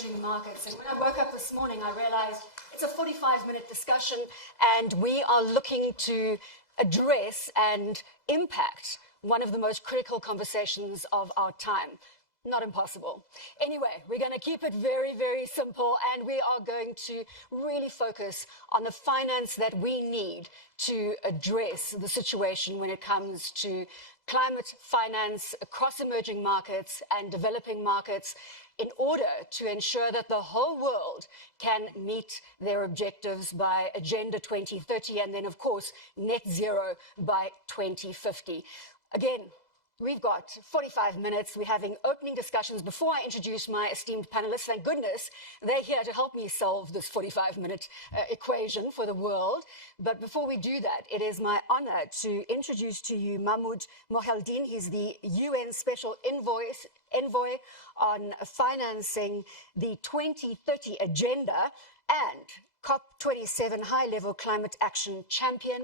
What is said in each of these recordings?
emerging markets. And when I woke up this morning, I realized it's a 45-minute discussion, and we are looking to address and impact one of the most critical conversations of our time. Not impossible. Anyway, we're going to keep it very, very simple, and we are going to really focus on the finance that we need to address the situation when it comes to climate finance across emerging markets and developing markets in order to ensure that the whole world can meet their objectives by Agenda 2030 and then, of course, net zero by 2050. Again, we've got 45 minutes. We're having opening discussions. Before I introduce my esteemed panelists, thank goodness they're here to help me solve this 45-minute equation for the world. But before we do that, it is my honor to introduce to you Mahmoud Mohiuddin. He's the UN Special Envoy on financing the 2030 agenda and COP27 high-level climate action champion.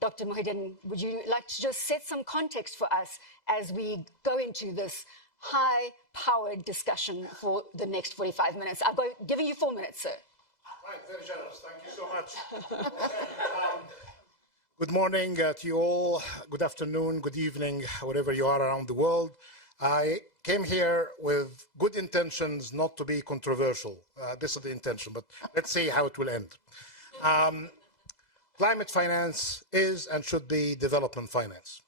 Dr. Mohiuddin, would you like to just set some context for us as we go into this high-powered discussion for the next 45 minutes? I'm giving you 4 minutes, sir. Right, very generous. Thank you so much. Good morning to you all. Good afternoon, good evening, wherever you are around the world. I came here with good intentions, not to be controversial. This is the intention, but let's see how it will end. Climate finance is and should be development finance.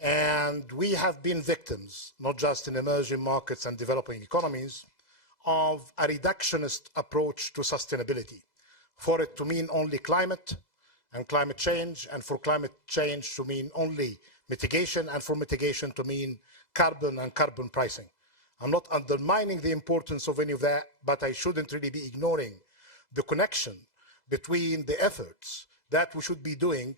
And we have been victims, not just in emerging markets and developing economies, of a reductionist approach to sustainability. For it to mean only climate and climate change, and for climate change to mean only mitigation, and for mitigation to mean carbon and carbon pricing. I'm not undermining the importance of any of that, but I shouldn't really be ignoring the connection between the efforts that we should be doing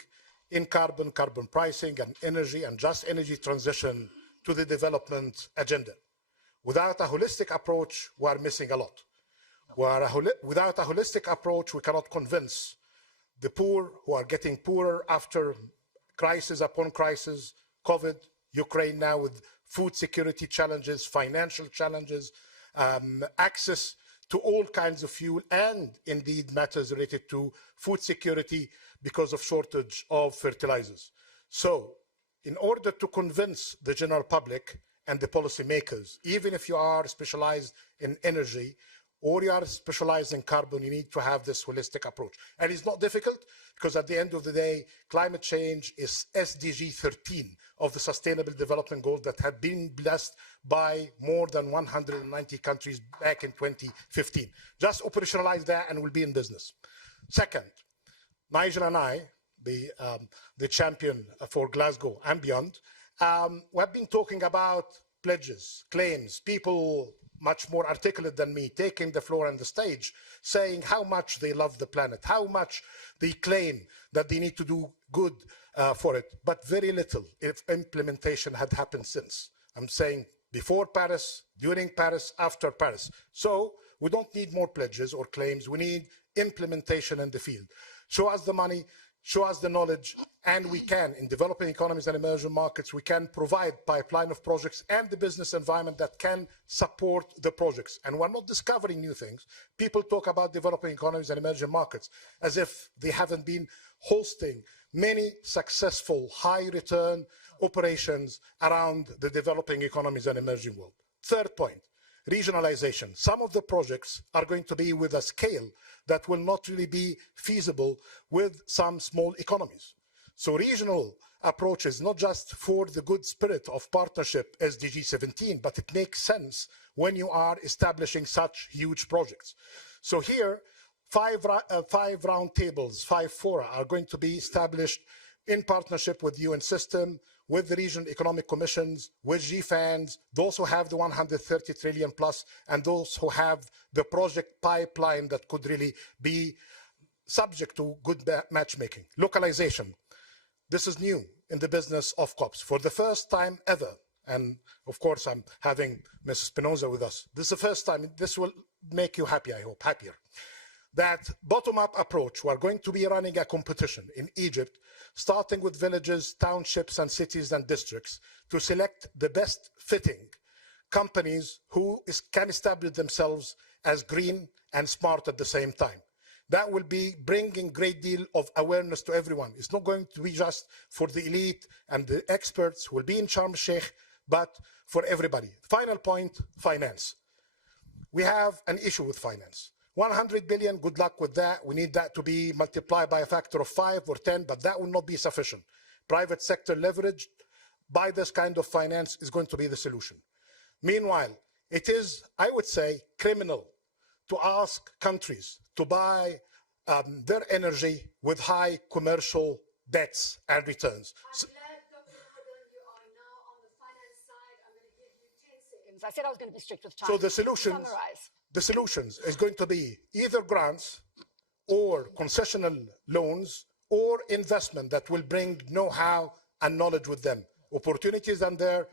in carbon pricing and energy and just energy transition to the development agenda. Without a holistic approach, we are missing a lot. Without a holistic approach, we cannot convince the poor who are getting poorer after crisis upon crisis, COVID, Ukraine now with food security challenges, financial challenges, access to all kinds of fuel, and indeed matters related to food security because of shortage of fertilizers. So in order to convince the general public and the policymakers, even if you are specialized in energy or you are specialized in carbon, you need to have this holistic approach. And it's not difficult because at the end of the day, climate change is SDG 13 of the Sustainable Development Goals that had been blessed by more than 190 countries back in 2015. Just operationalize that and we'll be in business. Second, Nigel and I, the champion for Glasgow and beyond, we have been talking about pledges, claims, people much more articulate than me taking the floor and the stage, saying how much they love the planet, how much they claim that they need to do good for it, but very little if implementation had happened since. I'm saying before Paris, during Paris, after Paris. So we don't need more pledges or claims, we need implementation in the field. Show us the money, show us the knowledge, and we can, in developing economies and emerging markets, we can provide pipeline of projects and the business environment that can support the projects. And we're not discovering new things. People talk about developing economies and emerging markets as if they haven't been hosting many successful high return operations around the developing economies and emerging world. Third point, regionalization. Some of the projects are going to be with a scale that will not really be feasible with some small economies. So regional approaches, not just for the good spirit of partnership SDG 17, but it makes sense when you are establishing such huge projects. So here, five round tables, 5 fora are going to be established in partnership with the UN system, with the regional economic commissions, with GFANs, those who have the 130 trillion plus, and those who have the project pipeline that could really be subject to good matchmaking. Localization. This is new in the business of COPs. For the first time ever, and of course I'm having Ms. Spinoza with us, this is the first time, this will make you happy, I hope, happier. That bottom-up approach, we're going to be running a competition in Egypt, starting with villages, townships, and cities and districts to select the best fitting companies who can establish themselves as green and smart at the same time. That will be bringing great deal of awareness to everyone. It's not going to be just for the elite and the experts who will be in Sharm el-Sheikh, but for everybody. Final point, finance. We have an issue with finance. 100 billion, good luck with that. We need that to be multiplied by a factor of 5 or 10, but that will not be sufficient. Private sector leverage by this kind of finance is going to be the solution. Meanwhile, it is, I would say, criminal to ask countries to buy their energy with high commercial debts and returns. I'm glad, Dr. Hardon, you are now on the finance side. I'm going to give you 10 seconds. I said I was going to be strict with time. So the solutions is going to be either grants or concessional loans or investment that will bring know-how and knowledge with them. Opportunities are there,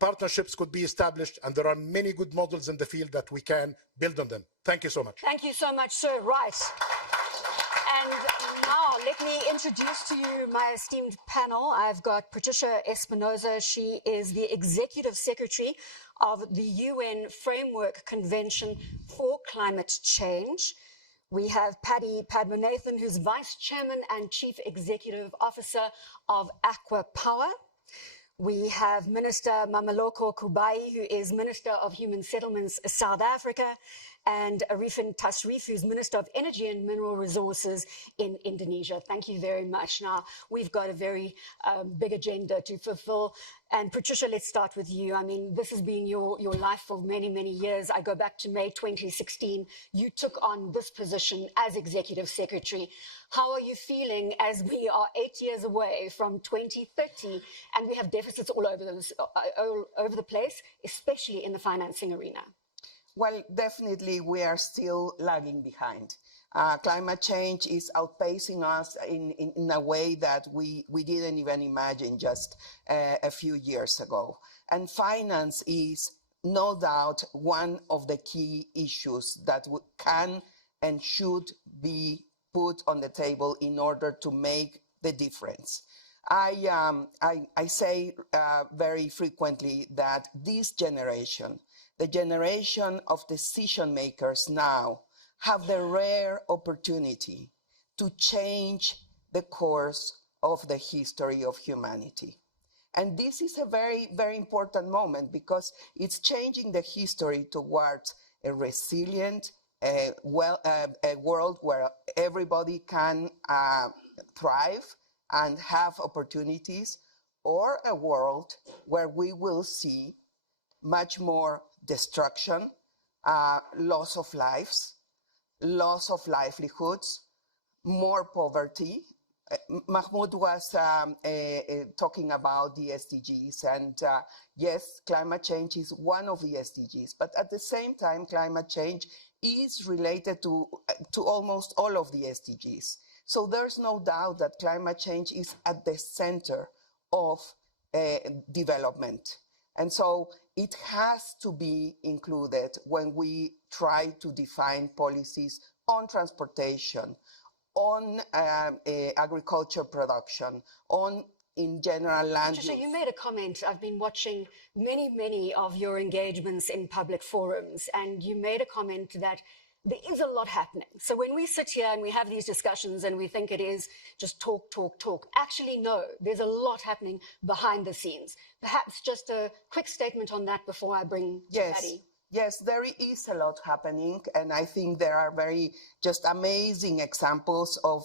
partnerships could be established, and there are many good models in the field that we can build on them. Thank you so much. Thank you so much, sir. Right. And now let me introduce to you my esteemed panel. I've got Patricia Espinosa. She is the Executive Secretary of the UN Framework Convention for Climate Change. We have Paddy Padmanathan, who's Vice Chairman and Chief Executive Officer of Aqua Power. We have Minister Mameloko Kubai, who is Minister of Human Settlements, South Africa, and Arifin Tasrif, who's Minister of Energy and Mineral Resources in Indonesia. Thank you very much. Now, we've got a very big agenda to fulfill. And Patricia, let's start with you. I mean, this has been your life for many, many years. I go back to May 2016. You took on this position as Executive Secretary. How are you feeling as we are 8 years away from 2030 and we have deficits all over the place, especially in the financing arena? Well, definitely we are still lagging behind. Climate change is outpacing us in a way that we didn't even imagine just a few years ago. And finance is no doubt one of the key issues that can and should be put on the table in order to make the difference. I say very frequently that this generation, the generation of decision makers now, have the rare opportunity to change the course of the history of humanity. And this is a very, very important moment because it's changing the history towards a resilient, a world where everybody can thrive and have opportunities, or a world where we will see much more destruction, loss of lives, loss of livelihoods, more poverty. Mahmoud was talking about the SDGs, and yes, climate change is one of the SDGs, but at the same time, climate change is related to almost all of the SDGs. So there's no doubt that climate change is at the center of development. And so it has to be included when we try to define policies on transportation, on agriculture production, on, in general, land use. Patricia, you made a comment. I've been watching many of your engagements in public forums, and you made a comment that there is a lot happening. So when we sit here and we have these discussions and we think it is just talk, actually no, there's a lot happening behind the scenes. Perhaps just a quick statement on that before I bring Paddy. Yes, there is a lot happening, and I think there are very just amazing examples of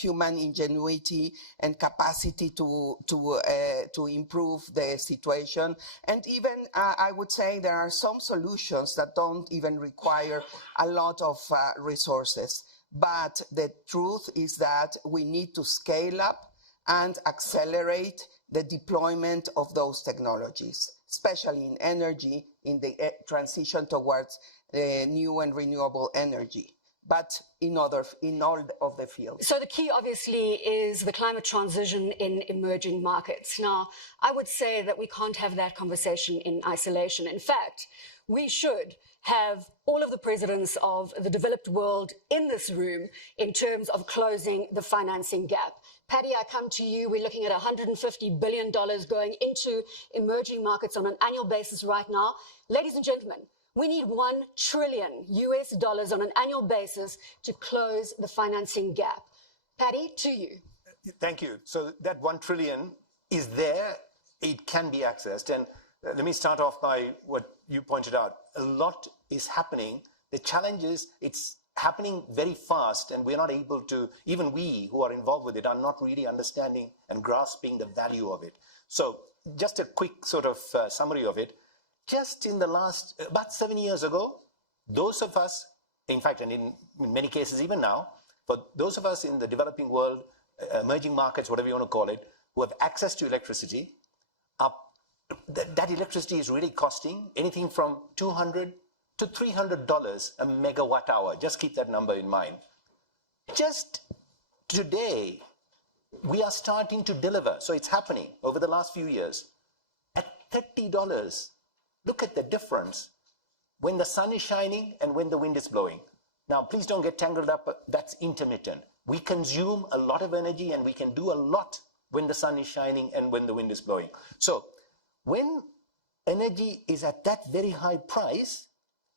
human ingenuity and capacity to improve the situation. And even I would say there are some solutions that don't even require a lot of resources. But the truth is that we need to scale up and accelerate the deployment of those technologies, especially in energy, in the transition towards new and renewable energy. but in all of the fields. So the key, obviously, is the climate transition in emerging markets. Now, I would say that we can't have that conversation in isolation. In fact, we should have all of the presidents of the developed world in this room in terms of closing the financing gap. Paddy, I come to you. We're looking at $150 billion going into emerging markets on an annual basis right now. Ladies and gentlemen, we need $1 trillion on an annual basis to close the financing gap. Paddy, to you. Thank you. So that 1 trillion is there. It can be accessed. And let me start off by what you pointed out. A lot is happening. The challenge is it's happening very fast, and we're not able to, even we who are involved with it, are not really understanding and grasping the value of it. So just a quick sort of summary of it. Just in the last, about 7 years ago, those of us, in fact, and in many cases even now, for those of us in the developing world, emerging markets, whatever you want to call it, who have access to electricity, that electricity is really costing anything from $200 to $300 a megawatt hour. Just keep that number in mind. Just today, we are starting to deliver. So it's happening over the last few years at $30. Look at the difference when the sun is shining and when the wind is blowing. Now, please don't get tangled up. That's intermittent. We consume a lot of energy, and we can do a lot when the sun is shining and when the wind is blowing. So when energy is at that very high price,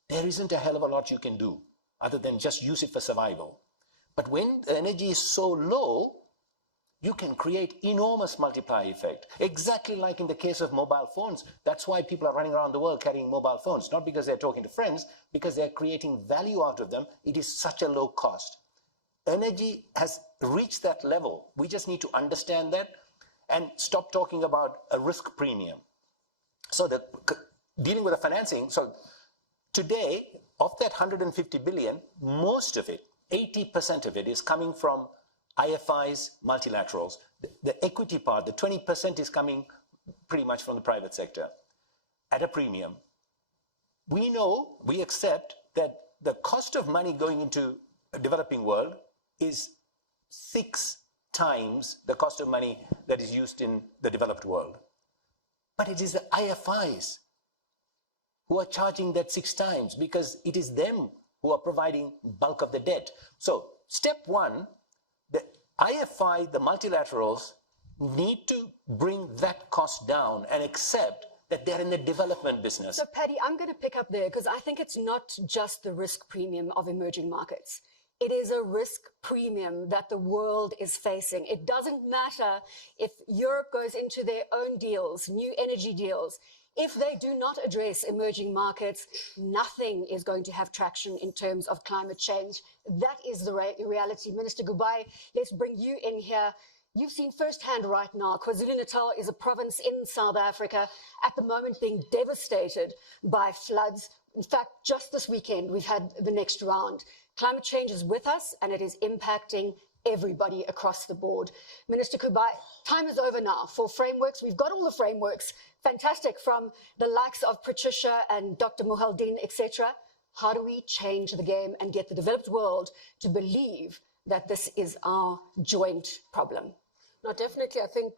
there isn't a hell of a lot you can do other than just use it for survival. But when the energy is so low, you can create enormous multiplier effect. Exactly like in the case of mobile phones. That's why people are running around the world carrying mobile phones. Not because they're talking to friends, because they're creating value out of them. It is such a low cost. Energy has reached that level. We just need to understand that and stop talking about a risk premium. So dealing with the financing, so today, of that 150 billion, most of it, 80% of it is coming from IFIs, multilaterals. The equity part, the 20% is coming pretty much from the private sector at a premium. We know, we accept that the cost of money going into a developing world is 6 times the cost of money that is used in the developed world. But it is the IFIs who are charging that 6 times because it is them who are providing bulk of the debt. So step one, the IFI, the multilaterals, need to bring that cost down and accept that they're in the development business. So, Paddy, I'm going to pick up there because I think it's not just the risk premium of emerging markets. It is a risk premium that the world is facing. It doesn't matter if Europe goes into their own deals, new energy deals. If they do not address emerging markets, nothing is going to have traction in terms of climate change. That is the reality. Minister Gubai, let's bring you in here. You've seen firsthand right now, KwaZulu-Natal is a province in South Africa at the moment being devastated by floods. In fact, just this weekend, we've had the next round. Climate change is with us, and it is impacting everybody across the board. Minister Kubai, time is over now for frameworks. We've got all the frameworks. Fantastic, from the likes of Patricia and Dr. Muhaldin, etc. How do we change the game and get the developed world to believe that this is our joint problem? No, definitely. I think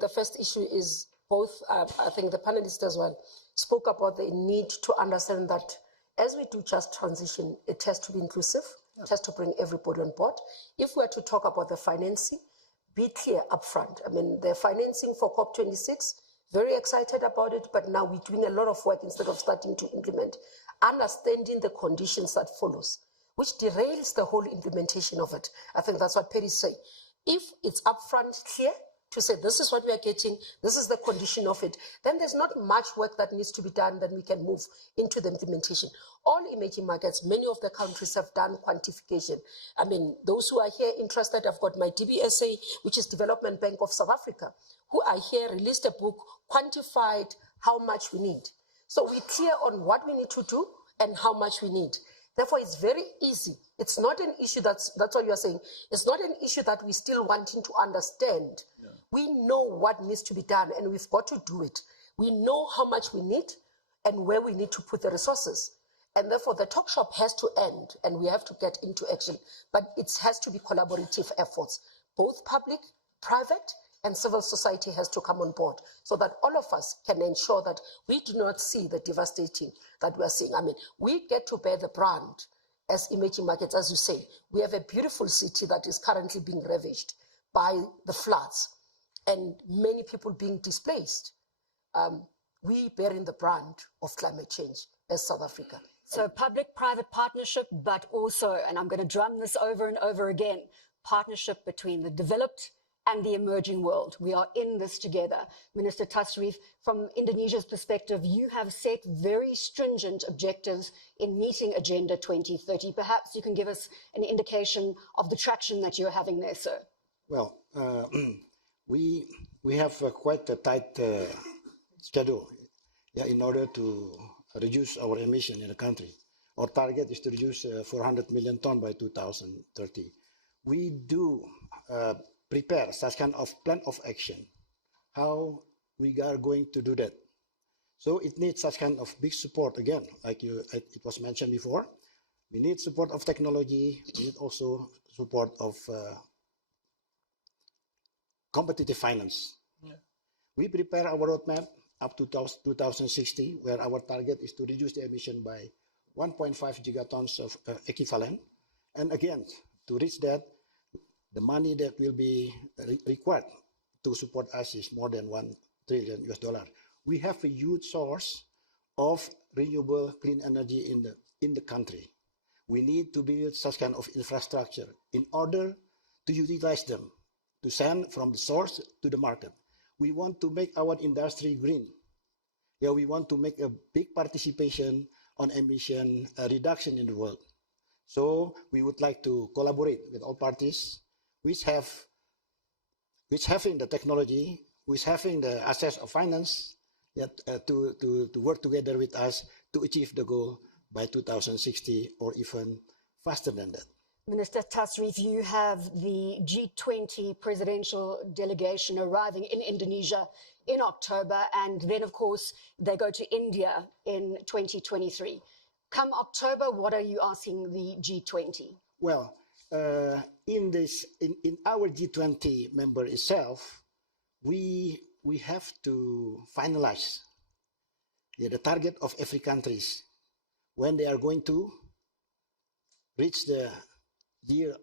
the first issue is both, I think the panelists as well spoke about the need to understand that as we do just transition, it has to be inclusive. It has to bring everybody on board. If we are to talk about the financing, be clear upfront. I mean, the financing for COP26, very excited about it, but now we're doing a lot of work instead of starting to implement, understanding the conditions that follows, which derails the whole implementation of it. I think that's what Perry's saying. If it's upfront clear to say this is what we are getting, this is the condition of it, then there's not much work that needs to be done, then we can move into the implementation. All emerging markets, many of the countries have done quantification. I mean, those who are here interested, I've got my DBSA, which is Development Bank of South Africa, who are here, released a book, quantified how much we need. So we're clear on what we need to do and how much we need. Therefore, it's very easy. It's not an issue that's what you're saying. It's not an issue that we're still wanting to understand. Yeah. We know what needs to be done, and we've got to do it. We know how much we need and where we need to put the resources. And therefore, the talk shop has to end and we have to get into action. But it has to be collaborative efforts. Both public, private, and civil society has to come on board so that all of us can ensure that we do not see the devastating that we are seeing. I mean, we get to bear the brunt as emerging markets, as you say. We have a beautiful city that is currently being ravaged by the floods and many people being displaced. We bearing the brunt of climate change as South Africa. So public-private partnership, but also, and I'm going to drum this over and over again, partnership between the developed and the emerging world. We are in this together. Minister Tasrif, from Indonesia's perspective, you have set very stringent objectives in meeting Agenda 2030. Perhaps you can give us an indication of the traction that you're having there, sir. Well, we have quite a tight schedule in order to reduce our emission in the country. Our target is to reduce 400 million tons by 2030. We do prepare such kind of plan of action, how we are going to do that. So it needs such kind of big support again, like it was mentioned before. We need support of technology, we need also support of competitive finance. Yeah. We prepare our roadmap up to 2060, where our target is to reduce the emission by 1.5 gigatons of equivalent. And again, to reach that, the money that will be required to support us is more than $1 trillion US. We have a huge source of renewable clean energy in the country. We need to build such kind of infrastructure in order to utilize them, to send from the source to the market. We want to make our industry green. Yeah, we want to make a big participation on emission reduction in the world. So we would like to collaborate with all parties which having the technology, which having the access of finance, to work together with us to achieve the goal by 2060 or even faster than that. Minister Tasrif, you have the G20 presidential delegation arriving in Indonesia in October, and then, of course, they go to India in 2023. Come October, what are you asking the G20? Well, in our G20 member itself, we have to finalize the target of every countries when they are going to reach the year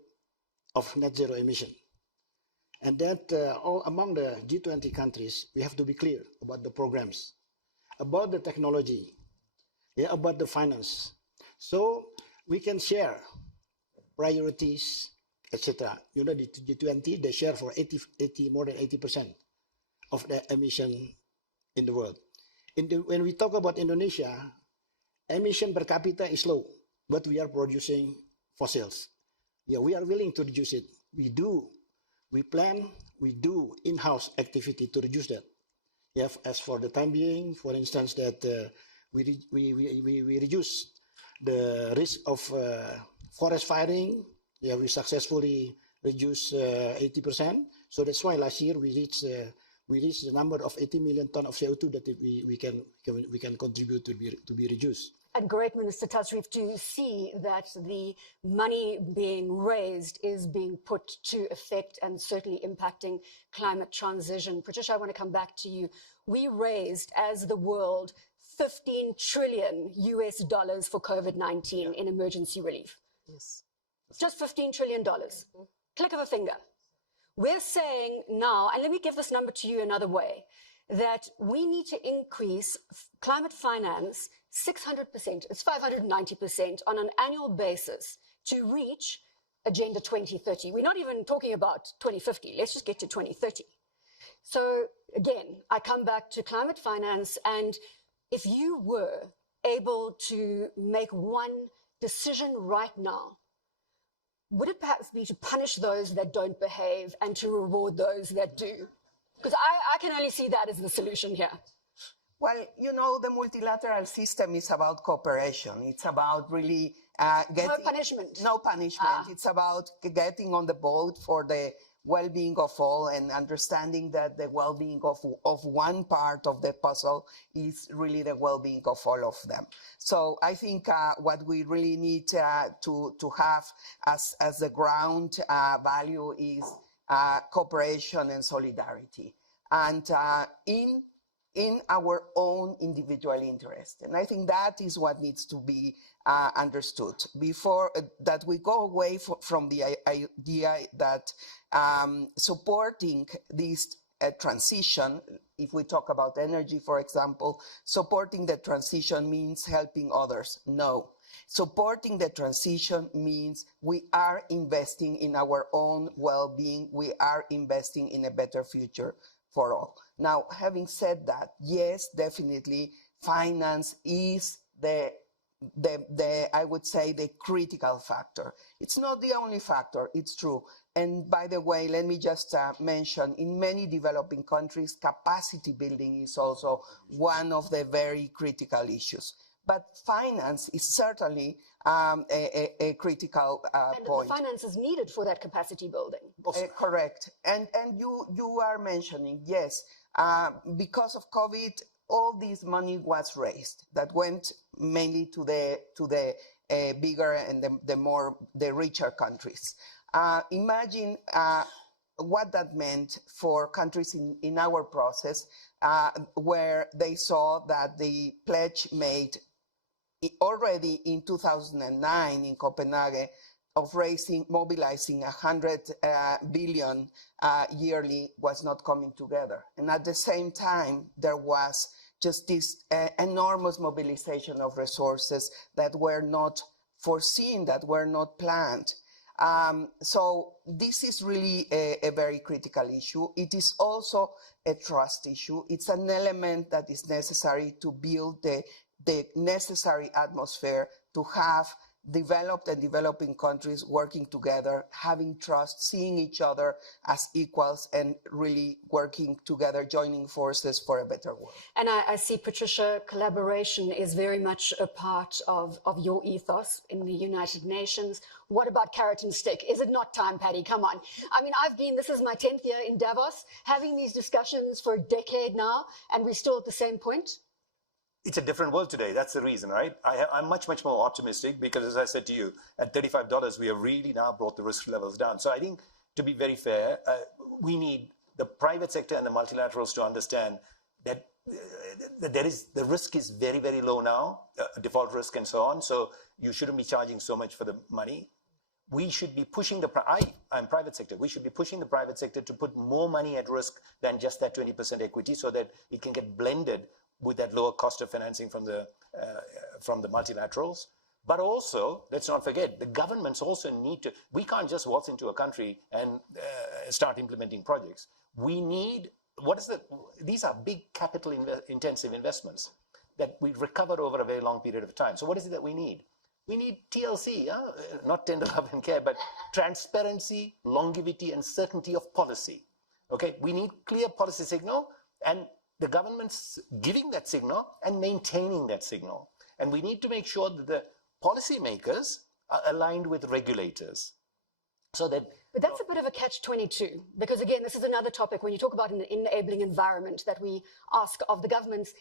of net zero emission. And that all among the G20 countries, we have to be clear about the programs, about the technology, about the finance. So we can share priorities, etc. You know, the G20, they share for more than 80% of the emission in the world. When we talk about Indonesia, emission per capita is low, but we are producing fossils. Yeah, we are willing to reduce it. We plan, we do in-house activity to reduce that. Yeah, as for the time being, for instance, that we reduce the risk of forest firing. Yeah, we successfully reduced 80%. So that's why last year we reached the number of 80 million tons of CO2 that we can contribute to be reduced. And great, Minister Tasrif, to see that the money being raised is being put to effect and certainly impacting climate transition. Patricia, I want to come back to you. We raised, as the world, $15 trillion US for COVID-19 in emergency relief. Yes. Just $15 trillion. Click of a finger. We're saying now, and let me give this number to you another way, that we need to increase climate finance 600%, it's 590% on an annual basis to reach Agenda 2030. We're not even talking about 2050. Let's just get to 2030. So again, I come back to climate finance, and if you were able to make one decision right now, would it perhaps be to punish those that don't behave and to reward those that do? Because I can only see that as the solution here. Well, you know, the multilateral system is about cooperation. It's about really getting... No punishment. No punishment. It's about getting on the boat for the well-being of all, and understanding that the well-being of one part of the puzzle is really the well-being of all of them. So I think what we really need to have as the ground value is cooperation and solidarity, and in our own individual interest. And I think that is what needs to be understood before that we go away from the idea that supporting this transition, if we talk about energy, for example, supporting the transition means helping others. No. Supporting the transition means we are investing in our own well-being. We are investing in a better future for all. Now, having said that, yes, definitely, finance is I would say, the critical factor. It's not the only factor, it's true. And by the way, let me just mention, in many developing countries, capacity building is also one of the very critical issues. But finance is certainly a critical point. And the finance is needed for that capacity building. Correct. And you are mentioning, yes, because of COVID, all this money was raised that went mainly to the bigger and the richer countries. Imagine what that meant for countries in our process, where they saw that the pledge made already in 2009 in Copenhagen of mobilizing 100 billion yearly was not coming together. And at the same time, there was just this enormous mobilization of resources that were not foreseen, that were not planned. So this is really a very critical issue. It is also a trust issue. It's an element that is necessary to build the necessary atmosphere to have developed and developing countries working together, having trust, seeing each other as equals, and really working together, joining forces for a better world. And I see, Patricia, collaboration is very much a part of your ethos in the United Nations. What about carrot and stick? Is it not time, Patty? Come on. I mean, this is my 10th year in Davos, having these discussions for a decade now, and we're still at the same point. It's a different world today. That's the reason, right? I'm much, much more optimistic because, as I said to you, at $35, we have really now brought the risk levels down. So I think, to be very fair, we need the private sector and the multilaterals to understand that the risk is very, very low now, default risk and so on. So you shouldn't be charging so much for the money. We should be pushing I'm private sector. We should be pushing the private sector to put more money at risk than just that 20% equity, so that it can get blended with that lower cost of financing from the multilaterals. But also, let's not forget, the governments also need to, we can't just waltz into a country and start implementing projects. We need, these are big capital intensive investments that we recover over a very long period of time. So what is it that we need? We need TLC, not tender love and care, but transparency, longevity, and certainty of policy. Okay, we need clear policy signal, and the government's giving that signal and maintaining that signal. And we need to make sure that the policymakers are aligned with regulators. So that. But that's a bit of a catch-22, because again, this is another topic when you talk about an enabling environment that we ask of the governments.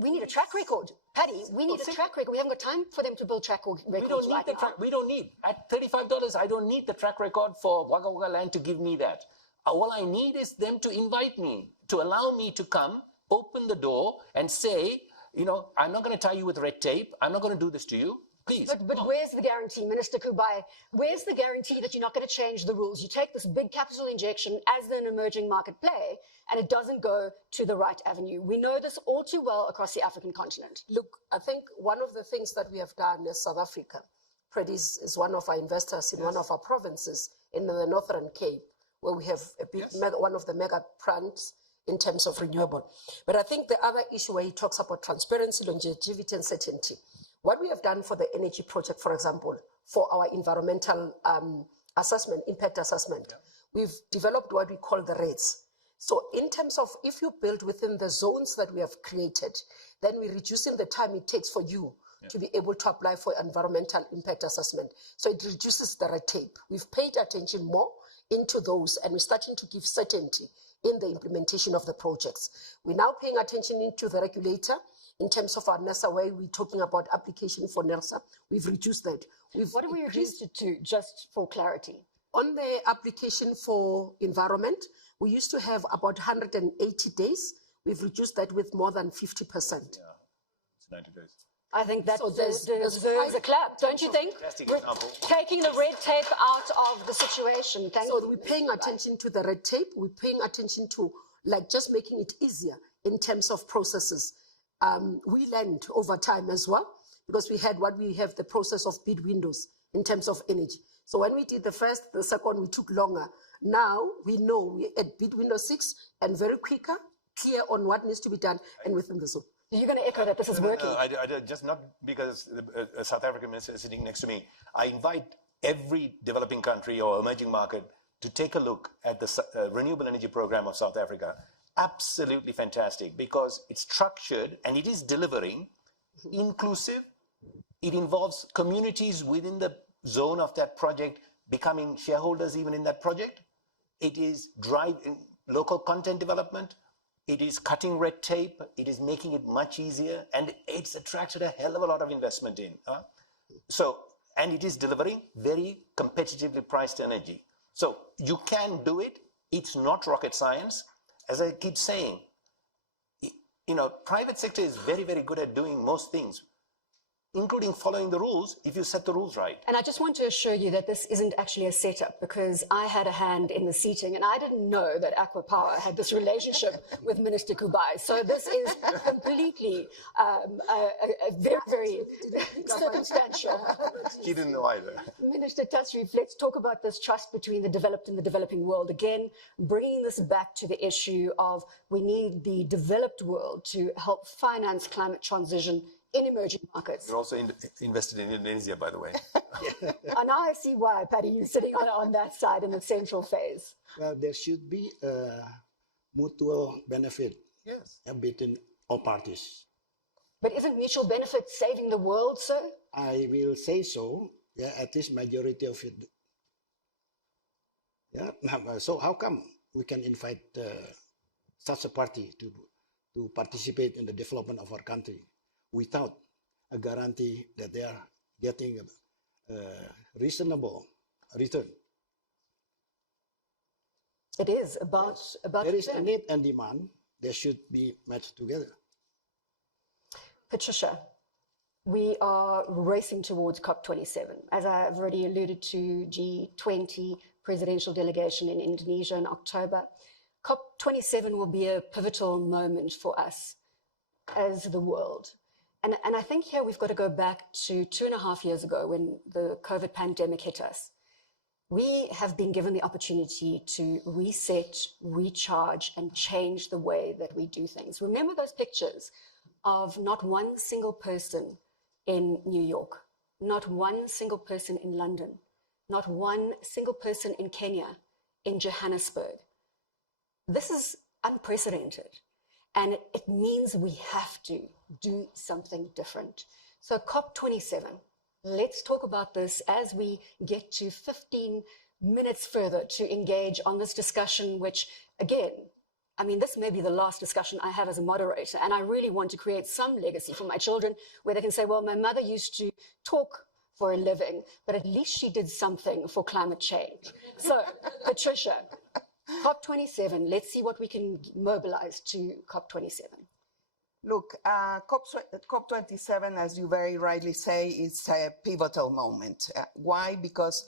We need a track record. Patty, we need a track record. We haven't got time for them to build track records. We don't need the track. We don't need. At $35, I don't need the track record for Wagga Wagga Land to give me that. All I need is them to invite me, to allow me to come, open the door and say, I'm not going to tie you with red tape. I'm not going to do this to you. Please. But where's the guarantee, Minister Kubai? Where's the guarantee that you're not going to change the rules? You take this big capital injection as an emerging market play, and it doesn't go to the right avenue. We know this all too well across the African continent. Look, I think one of the things that we have done as South Africa, Predis is one of our investors in one of our provinces in the Northern Cape, where we have a big one of the mega plants in terms of renewable. But I think the other issue where he talks about transparency, longevity, and certainty. What we have done for the energy project, for example, for our environmental assessment, impact assessment, we've developed what we call the rates. So in terms of if you build within the zones that we have created, then we're reducing the time it takes for you to be able to apply for environmental impact assessment. So it reduces the red tape. We've paid attention more into those, and we're starting to give certainty in the implementation of the projects. We're now paying attention into the regulator in terms of our NERSA, where we're talking about application for NERSA. We've reduced that. What have we reduced it to, just for clarity? On the application for environment, we used to have about 180 days. We've reduced that with more than 50%. Yeah, it's 90 days. I think that So there's deserves a clap, don't you think? Fantastic We're example. taking the red tape out of the situation. Thank So you. we're paying attention to the red tape. We're paying attention to just making it easier in terms of processes. We learned over time as well, because we have the process of bid windows in terms of energy. So when we did the first, the second, we took longer. Now we know we're at bid window 6 and very quicker, clear on what needs to be done and within the zone. You're going to echo that this is working. I just not because a South African minister is sitting next to me. I invite every developing country or emerging market to take a look at the renewable energy program of South Africa. Absolutely fantastic, because it's structured and it is delivering, inclusive. It involves communities within the zone of that project becoming shareholders even in that project. It is driving local content development. It is cutting red tape. It is making it much easier, and it's attracted a hell of a lot of investment in. And it is delivering very competitively priced energy. So you can do it. It's not rocket science. As I keep saying, private sector is very, very good at doing most things, including following the rules if you set the rules right. And I just want to assure you that this isn't actually a setup, because I had a hand in the seating and I didn't know that Aqua Power had this relationship with Minister Kubai. So this is completely a very, very circumstantial. He didn't know either. Minister Tasrif, let's talk about this trust between the developed and the developing world. Again, bringing this back to the issue of we need the developed world to help finance climate transition in emerging markets. You're also invested in Indonesia, by the way. And now I see why, Paddy, you're sitting on that side in the central phase. Well, there should be a mutual benefit between all parties. But isn't mutual benefit saving the world, sir? I will say so. Yeah, at least majority of it. Yeah. So how come we can invite such a party to participate in the development of our country without a guarantee that they are getting a reasonable return? It is about there is a need and demand. They should be matched together. Patricia, we are racing towards COP27. As I've already alluded to, G20 presidential delegation in Indonesia in October. COP27 will be a pivotal moment for us as the world. And I think here we've got to go back to 2.5 years ago when the COVID pandemic hit us. We have been given the opportunity to reset, recharge, and change the way that we do things. Remember those pictures of not one single person in New York, not one single person in London, not one single person in Kenya, in Johannesburg. This is unprecedented. And it means we have to do something different. So COP27, let's talk about this as we get to 15 minutes further to engage on this discussion, which, again, I mean, this may be the last discussion I have as a moderator, and I really want to create some legacy for my children where they can say, well, my mother used to talk for a living, but at least she did something for climate change. So, Patricia, COP27, let's see what we can mobilize to COP27. Look, COP27, as you very rightly say, is a pivotal moment. Why? Because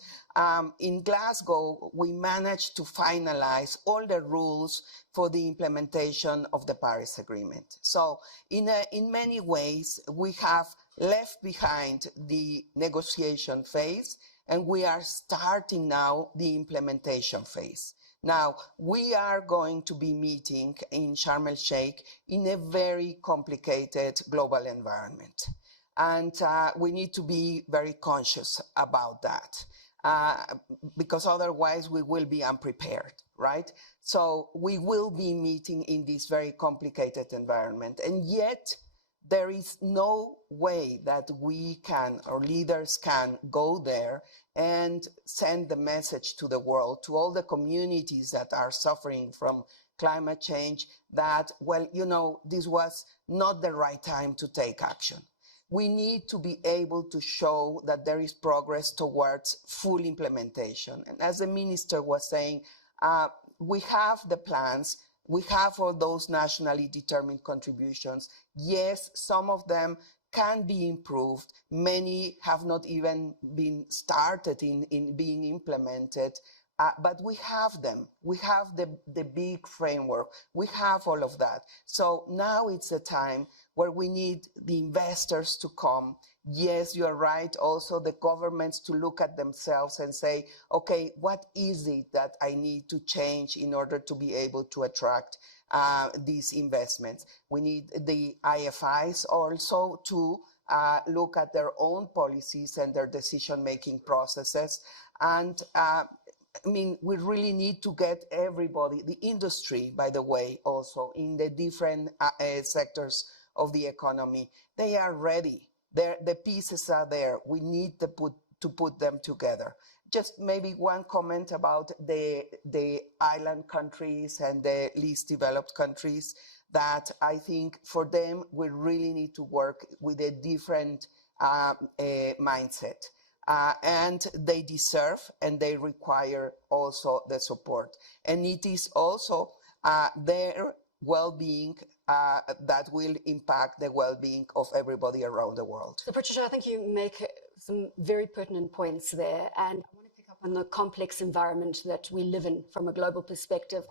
in Glasgow, we managed to finalize all the rules for the implementation of the Paris Agreement. So in many ways, we have left behind the negotiation phase, and we are starting now the implementation phase. Now, we are going to be meeting in Sharm el-Sheikh in a very complicated global environment. And we need to be very conscious about that, because otherwise we will be unprepared, right? So we will be meeting in this very complicated environment. And yet, there is no way that we can, or leaders can, go there and send the message to the world, to all the communities that are suffering from climate change, that, well, you know, this was not the right time to take action. We need to be able to show that there is progress towards full implementation. And as the minister was saying, we have the plans, we have all those nationally determined contributions. Yes, some of them can be improved. Many have not even been started in being implemented. But we have them. We have the big framework. We have all of that. So now it's a time where we need the investors to come. Yes, you're right. Also, the governments to look at themselves and say, okay, what is it that I need to change in order to be able to attract these investments? We need the IFIs also to look at their own policies and their decision-making processes. And I mean, we really need to get everybody, the industry, by the way, also in the different sectors of the economy. They are ready. The pieces are there. We need to put them together. Just maybe one comment about the island countries and the least developed countries, that I think for them, we really need to work with a different mindset. And they deserve and they require also the support. And it is also their well-being that will impact the well-being of everybody around the world. So Patricia, I think you make some very pertinent points there. And I want to pick up on the complex environment that we live in from a global perspective.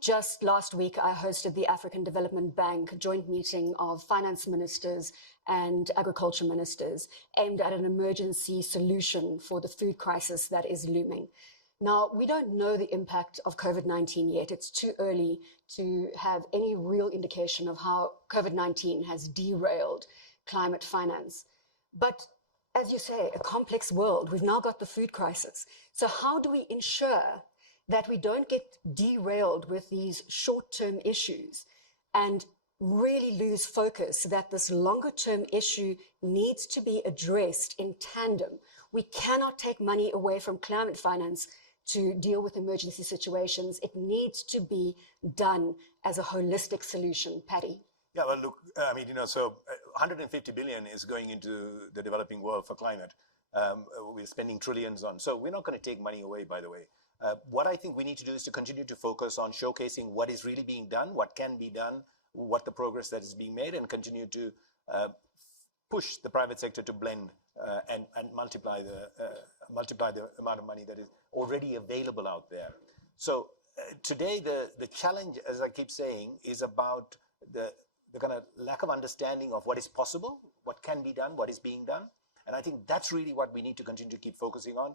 Just last week, I hosted the African Development Bank joint meeting of finance ministers and agriculture ministers aimed at an emergency solution for the food crisis that is looming. Now, we don't know the impact of COVID-19 yet. It's too early to have any real indication of how COVID-19 has derailed climate finance. But as you say, a complex world. We've now got the food crisis. So how do we ensure that we don't get derailed with these short-term issues and really lose focus that this longer-term issue needs to be addressed in tandem? We cannot take money away from climate finance to deal with emergency situations. It needs to be done as a holistic solution. Paddy? Yeah, well, look, I mean, you know, so 150 billion is going into the developing world for climate. We're spending trillions on. So we're not going to take money away, by the way. What I think we need to do is to continue to focus on showcasing what is really being done, what can be done, what the progress that is being made, and continue to push the private sector to blend and multiply the amount of money that is already available out there. So today, the challenge, as I keep saying, is about the kind of lack of understanding of what is possible, what can be done, what is being done. And I think that's really what we need to continue to keep focusing on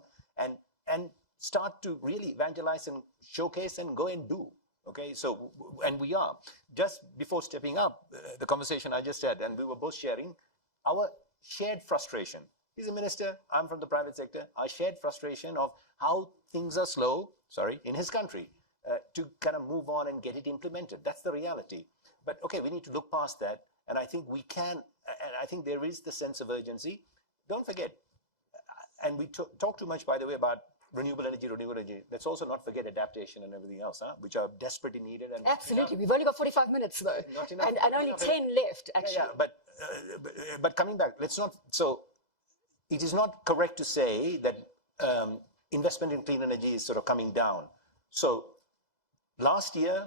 and start to really evangelize and showcase and go and do. Okay, so, and we are. Just before stepping up, the conversation I just had, and we were both sharing our shared frustration. He's a minister, I'm from the private sector. Our shared frustration of how things are slow, in his country, to kind of move on and get it implemented. That's the reality. But okay, we need to look past that. And I think we can, and I think there is the sense of urgency. Don't forget, and we talk too much, by the way, about renewable energy. Let's also not forget adaptation and everything else, which are desperately needed. And absolutely. We've only got 45 minutes, though. Not enough, and only 10 left, actually. Yeah, but coming back, let's not, so it is not correct to say that investment in clean energy is sort of coming down. So last year,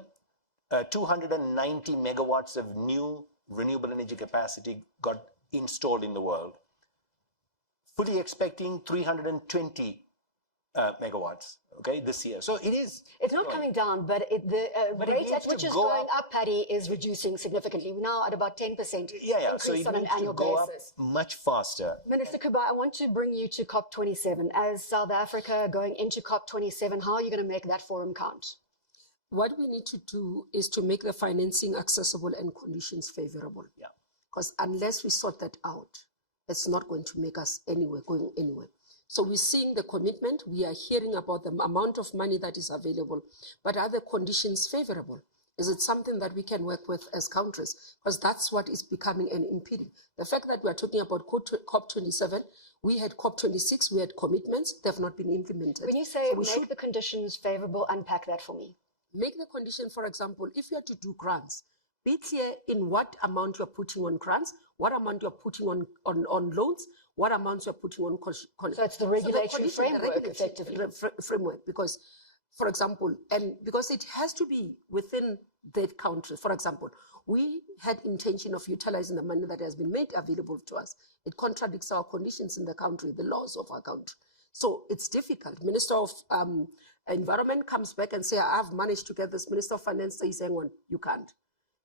290 megawatts of new renewable energy capacity got installed in the world, fully expecting 320 megawatts, okay, this year. So it is. It's not coming down, but the rate at which it's going up, Paddy, is reducing significantly. We're now at about 10% increase on an annual basis. Much faster. Minister Kuba, I want to bring you to COP27. As South Africa going into COP27, how are you going to make that forum count? What we need to do is to make the financing accessible and conditions favorable. Yeah. Because unless we sort that out, it's not going to make us going anywhere. So we're seeing the commitment, we are hearing about the amount of money that is available, but are the conditions favorable? Is it something that we can work with as countries? Because that's what is becoming an impeding. The fact that we are talking about COP27, we had COP26, we had commitments, they have not been implemented. When you say So make the conditions favorable, unpack that for me. make the condition, for example, if you are to do grants, be clear in what amount you're putting on grants, what amount you're putting on loans, what amount you're putting on. So it's the regulatory framework, effectively. Framework, because, for example, and because it has to be within the country. For example, we had intention of utilizing the money that has been made available to us. It contradicts our conditions in the country, the laws of our country. So it's difficult. Minister of Environment comes back and say, I've managed to get this. Minister of Finance says, hang on, you can't.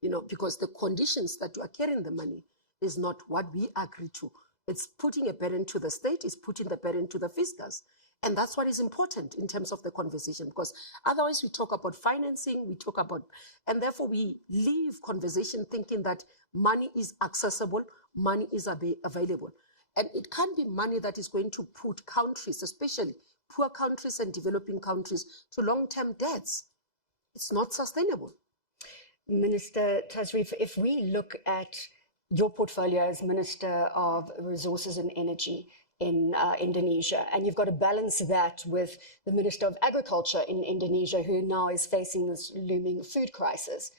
You know, because the conditions that you are carrying the money is not what we agree to. It's putting a burden to the state, it's putting the burden to the fiscals. And that's what is important in terms of the conversation, because otherwise we talk about financing, we talk about, and therefore we leave conversation thinking that money is accessible, money is available. And it can't be money that is going to put countries, especially poor countries and developing countries, to long-term debts. It's not sustainable. Minister Tasrif, if we look at your portfolio as Minister of Resources and Energy in Indonesia, and you've got to balance that with the Minister of Agriculture in Indonesia, who now is facing this looming food crisis,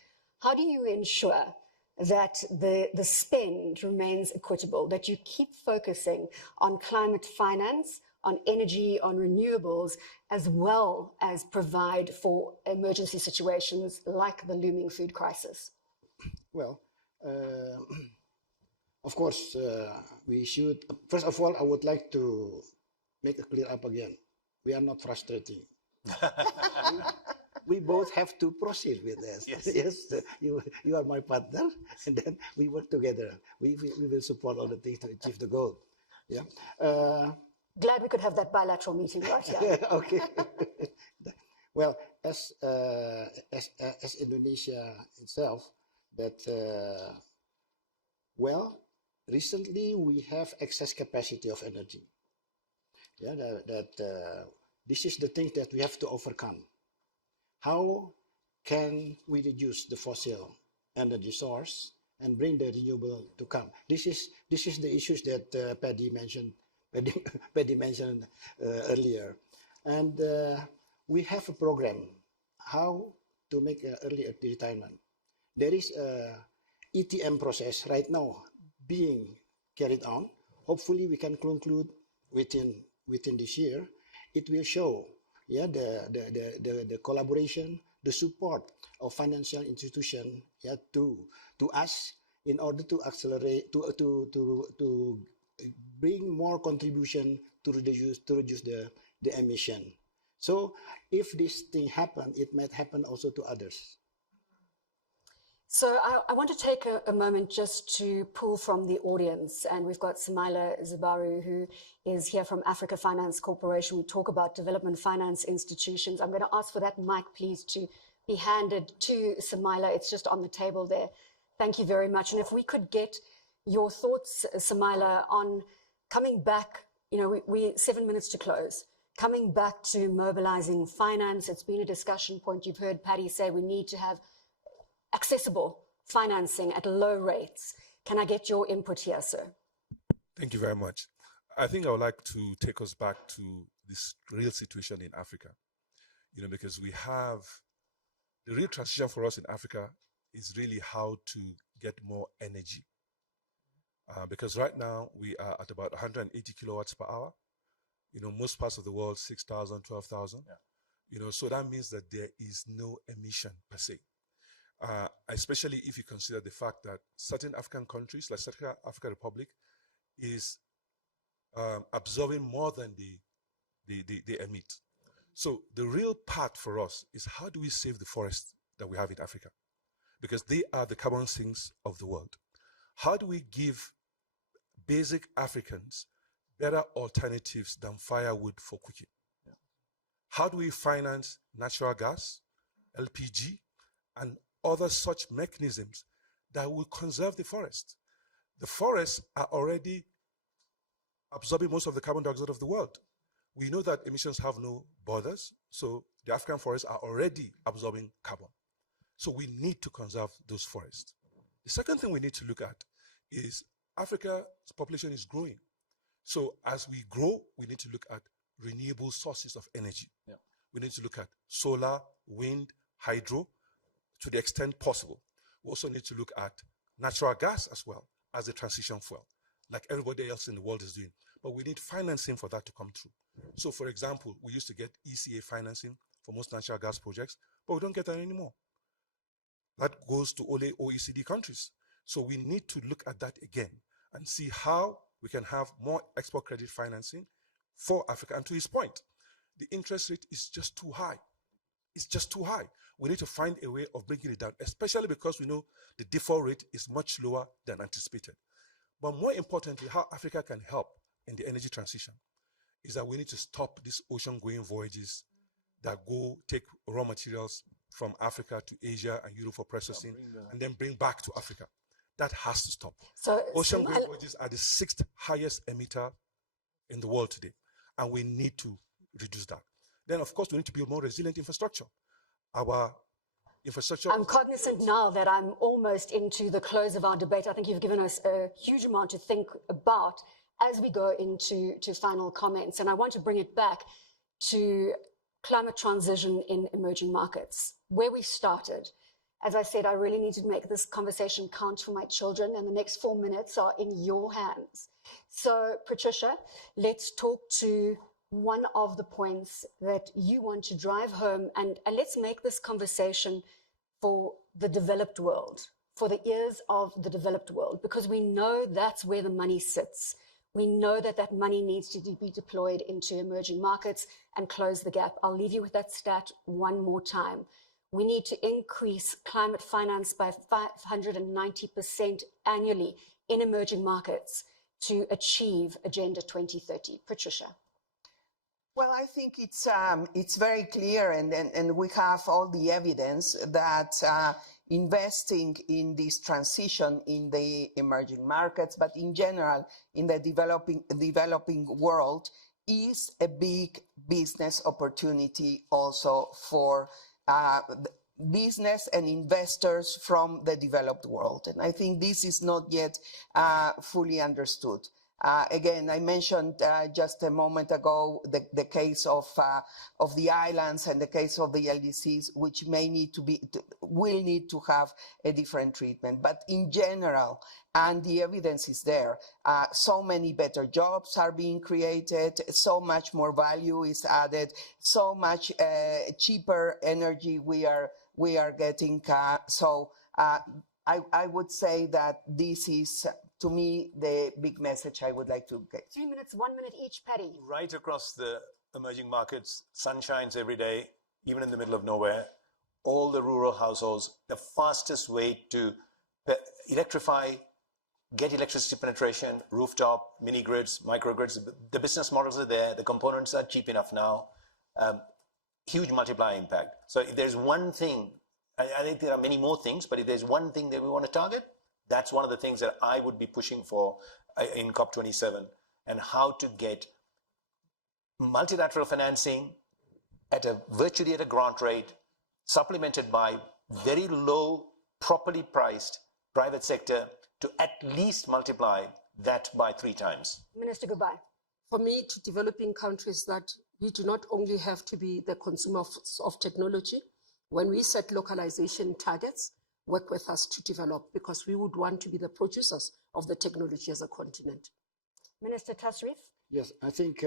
how do you ensure that the spend remains equitable, that you keep focusing on climate finance, on energy, on renewables, as well as provide for emergency situations like the looming food crisis? Well, of course, we should, first of all, I would like to make it clear up again. We are not frustrating. We both have to proceed with this. Yes, yes, you are my partner, and then we work together. We will support all the things to achieve the goal. Yeah. Glad we could have that bilateral meeting right here. Okay. Well, as Indonesia itself, that well, recently we have excess capacity of energy. Yeah, this is the thing that we have to overcome. How can we reduce the fossil energy source and bring the renewable to come? This is the issues that Paddy mentioned earlier, and we have a program how to make early retirement. There is a ETM process right now being carried on. Hopefully, we can conclude within this year. It will show, yeah, the collaboration, the support of financial institution, yeah, to us in order to accelerate to bring more contribution to reduce the emission. So if this thing happen, it might happen also to others. So I want to take a moment just to pull from the audience, and we've got Samaila Zibaru, who is here from Africa Finance Corporation. We talk about development finance institutions. I'm going to ask for that mic, please, to be handed to Samaila. It's just on the table there. Thank you very much. And if we could get your thoughts, Samaila, on coming back, you know, we 7 minutes to close, coming back to mobilizing finance. It's been a discussion point. You've heard Paddy say we need to have accessible financing at low rates. Can I get your input here, sir? Thank you very much. I think I would like to take us back to this real situation in Africa, you know, because we have the real transition for us in Africa is really how to get more energy. Because right now we are at about 180 kilowatts per hour. You know, most parts of the world, 6,000, 12,000. Yeah. You know, so that means that there is no emission per se. Especially if you consider the fact that certain African countries, like South African Republic, is absorbing more than they emit. So the real part for us is how do we save the forests that we have in Africa? Because they are the carbon sinks of the world. How do we give basic Africans better alternatives than firewood for cooking? Yeah. How do we finance natural gas, LPG, and other such mechanisms that will conserve the forest? The forests are already absorbing most of the carbon dioxide of the world. We know that emissions have no borders, so the African forests are already absorbing carbon. So we need to conserve those forests. The second thing we need to look at is Africa's population is growing. So as we grow, we need to look at renewable sources of energy. Yeah. We need to look at solar, wind, hydro to the extent possible. We also need to look at natural gas as well as a transition fuel, like everybody else in the world is doing. But we need financing for that to come through. So for example, we used to get ECA financing for most natural gas projects, but we don't get that anymore. That goes to only OECD countries. So we need to look at that again and see how we can have more export credit financing for Africa. And to his point, the interest rate is just too high. It's just too high. We need to find a way of bringing it down, especially because we know the default rate is much lower than anticipated. But more importantly, how Africa can help in the energy transition is that we need to stop these ocean-going voyages that go take raw materials from Africa to Asia and Europe for processing and then bring back to Africa. That has to stop. So ocean-going voyages are the 6th highest emitter in the world today, and we need to reduce that. Then, of course, we need to build more resilient infrastructure. Our infrastructure... I'm cognizant now that I'm almost into the close of our debate. I think you've given us a huge amount to think about as we go into final comments. And I want to bring it back to climate transition in emerging markets, where we started. As I said, I really need to make this conversation count for my children, and the next 4 minutes are in your hands. So, Patricia, let's talk to one of the points that you want to drive home, and let's make this conversation for the developed world, for the ears of the developed world, because we know that's where the money sits. We know that that money needs to be deployed into emerging markets and close the gap. I'll leave you with that stat one more time. We need to increase climate finance by 590% annually in emerging markets to achieve Agenda 2030. Patricia. Well, I think it's very clear, and we have all the evidence that investing in this transition in the emerging markets, but in general in the developing world, is a big business opportunity also for business and investors from the developed world. And I think this is not yet fully understood. Again, I mentioned just a moment ago the case of the islands and the case of the LDCs, which will need to have a different treatment. But in general, and the evidence is there, so many better jobs are being created, so much more value is added, so much cheaper energy we are getting. So I would say that this is, to me, the big message I would like to get. 3 minutes, 1 minute each, Patty. Right across the emerging markets, sun shines every day, even in the middle of nowhere. All the rural households, the fastest way to electrify, get electricity penetration, rooftop, mini grids, microgrids, the business models are there, the components are cheap enough now, huge multiplier impact. So if there's one thing, I think there are many more things, but if there's one thing that we want to target, that's one of the things that I would be pushing for in COP27, and how to get multilateral financing virtually at a grant rate, supplemented by very low, properly priced private sector to at least multiply that by 3 times. Minister, goodbye. For me, to developing countries, that we do not only have to be the consumers of technology. When we set localization targets, work with us to develop, because we would want to be the producers of the technology as a continent. Minister Tasrif? Yes, I think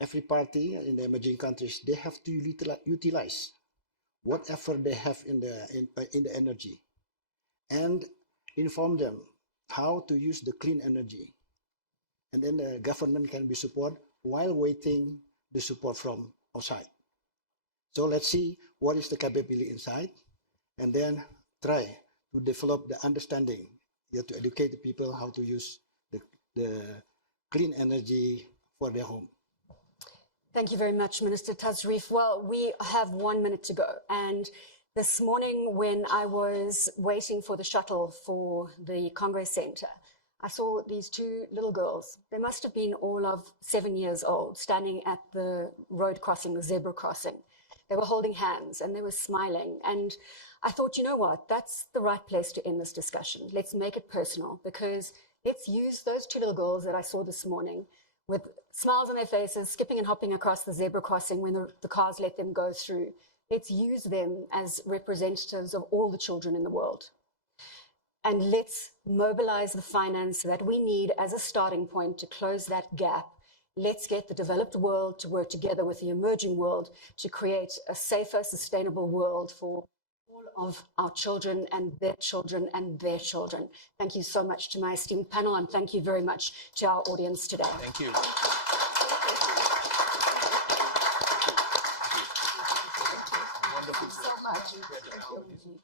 every party in the emerging countries, they have to utilize what effort they have in the energy, and inform them how to use the clean energy. And then the government can be support while waiting the support from outside. So let's see what is the capability inside, and then try to develop the understanding. You have to educate the people how to use the clean energy for their home. Thank you very much, Minister Tasrif. Well, we have 1 minute to go. And this morning, when I was waiting for the shuttle for the Congress Center, I saw these 2 little girls. They must have been all of 7 years old, standing at the road crossing, the zebra crossing. They were holding hands and they were smiling. And I thought, you know what, that's the right place to end this discussion. Let's make it personal, because let's use those two little girls that I saw this morning with smiles on their faces, skipping and hopping across the zebra crossing when the cars let them go through. Let's use them as representatives of all the children in the world. And let's mobilize the finance that we need as a starting point to close that gap. Let's get the developed world to work together with the emerging world to create a safer, sustainable world for all of our children and their children and their children. Thank you so much to my esteemed panel, and thank you very much to our audience today. Thank you. Wonderful. Thank you so much. Thank you.